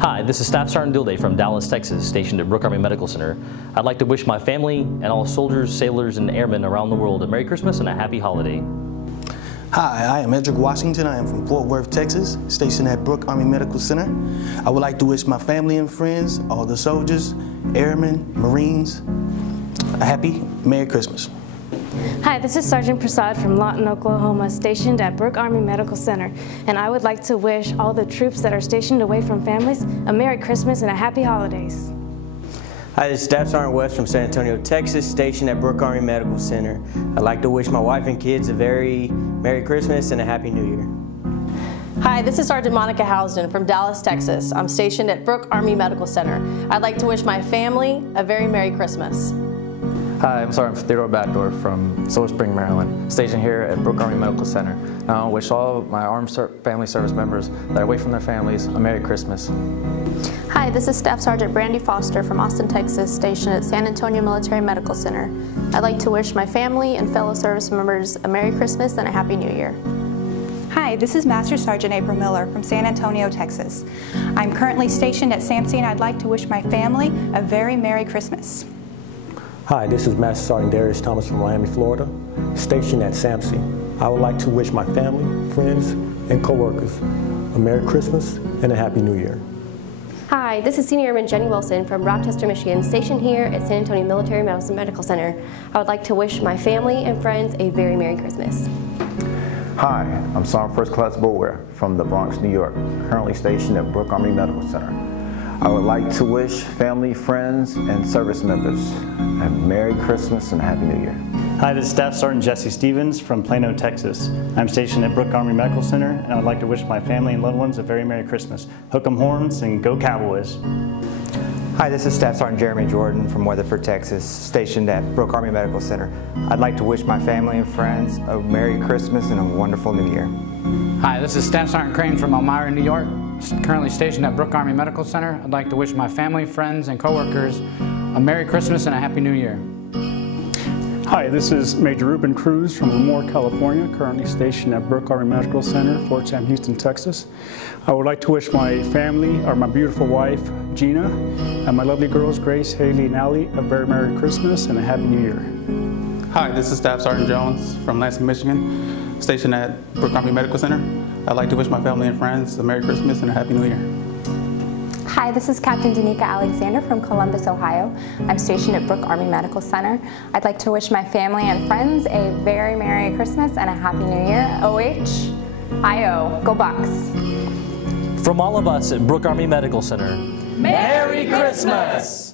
Hi, this is Staff Sergeant Dilday from Dallas, Texas, stationed at Brooke Army Medical Center. I'd like to wish my family and all soldiers, sailors, and airmen around the world a Merry Christmas and a Happy Holiday. Hi, I am Edric Washington. I am from Fort Worth, Texas, stationed at Brooke Army Medical Center. I would like to wish my family and friends, all the soldiers, airmen, Marines, a happy Merry Christmas. Hi, this is Sergeant Prasad from Lawton, Oklahoma, stationed at Brooke Army Medical Center, and I would like to wish all the troops that are stationed away from families a Merry Christmas and a Happy Holidays. Hi, this is Staff Sergeant West from San Antonio, Texas, stationed at Brooke Army Medical Center. I'd like to wish my wife and kids a very Merry Christmas and a Happy New Year. Hi, this is Sergeant Monica Housden from Dallas, Texas. I'm stationed at Brooke Army Medical Center. I'd like to wish my family a very Merry Christmas. Hi, I'm Sergeant Theodore Backdorf from Silver Spring, Maryland, stationed here at Brooke Army Medical Center. And I wish all of my armed family service members that are away from their families a Merry Christmas. Hi, this is Staff Sergeant Brandy Foster from Austin, Texas, stationed at San Antonio Military Medical Center. I'd like to wish my family and fellow service members a Merry Christmas and a Happy New Year. Hi, this is Master Sergeant April Miller from San Antonio, Texas. I'm currently stationed at SAMC and I'd like to wish my family a very Merry Christmas. Hi, this is Master Sergeant Darius Thomas from Miami, Florida, stationed at SAMC. I would like to wish my family, friends, and coworkers a Merry Christmas and a Happy New Year. Hi, this is Senior Airman Jenny Wilson from Rochester, Michigan, stationed here at San Antonio Military Medical Center. I would like to wish my family and friends a very Merry Christmas. Hi, I'm Sergeant First Class Boulware from the Bronx, New York, currently stationed at Brooke Army Medical Center. I would like to wish family, friends, and service members a Merry Christmas and a Happy New Year. Hi, this is Staff Sergeant Jesse Stevens from Plano, Texas. I'm stationed at Brooke Army Medical Center, and I'd like to wish my family and loved ones a very Merry Christmas. Hook 'em horns and go Cowboys. Hi, this is Staff Sergeant Jeremy Jordan from Weatherford, Texas, stationed at Brooke Army Medical Center. I'd like to wish my family and friends a Merry Christmas and a wonderful New Year. Hi, this is Staff Sergeant Crane from Elmira, New York, currently stationed at Brooke Army Medical Center. I'd like to wish my family, friends, and coworkers a Merry Christmas and a Happy New Year. Hi, this is Major Ruben Cruz from Lemoore, California, currently stationed at Brooke Army Medical Center, Fort Sam Houston, Texas. I would like to wish my family, or my beautiful wife, Gina, and my lovely girls, Grace, Haley, and Allie, a very Merry Christmas and a Happy New Year. Hi, this is Staff Sergeant Jones from Lansing, Michigan, stationed at Brooke Army Medical Center. I'd like to wish my family and friends a Merry Christmas and a Happy New Year. Hi, this is Captain Danica Alexander from Columbus, Ohio. I'm stationed at Brooke Army Medical Center. I'd like to wish my family and friends a very Merry Christmas and a Happy New Year. OH-IO, go Bucks. From all of us at Brooke Army Medical Center, Merry Christmas!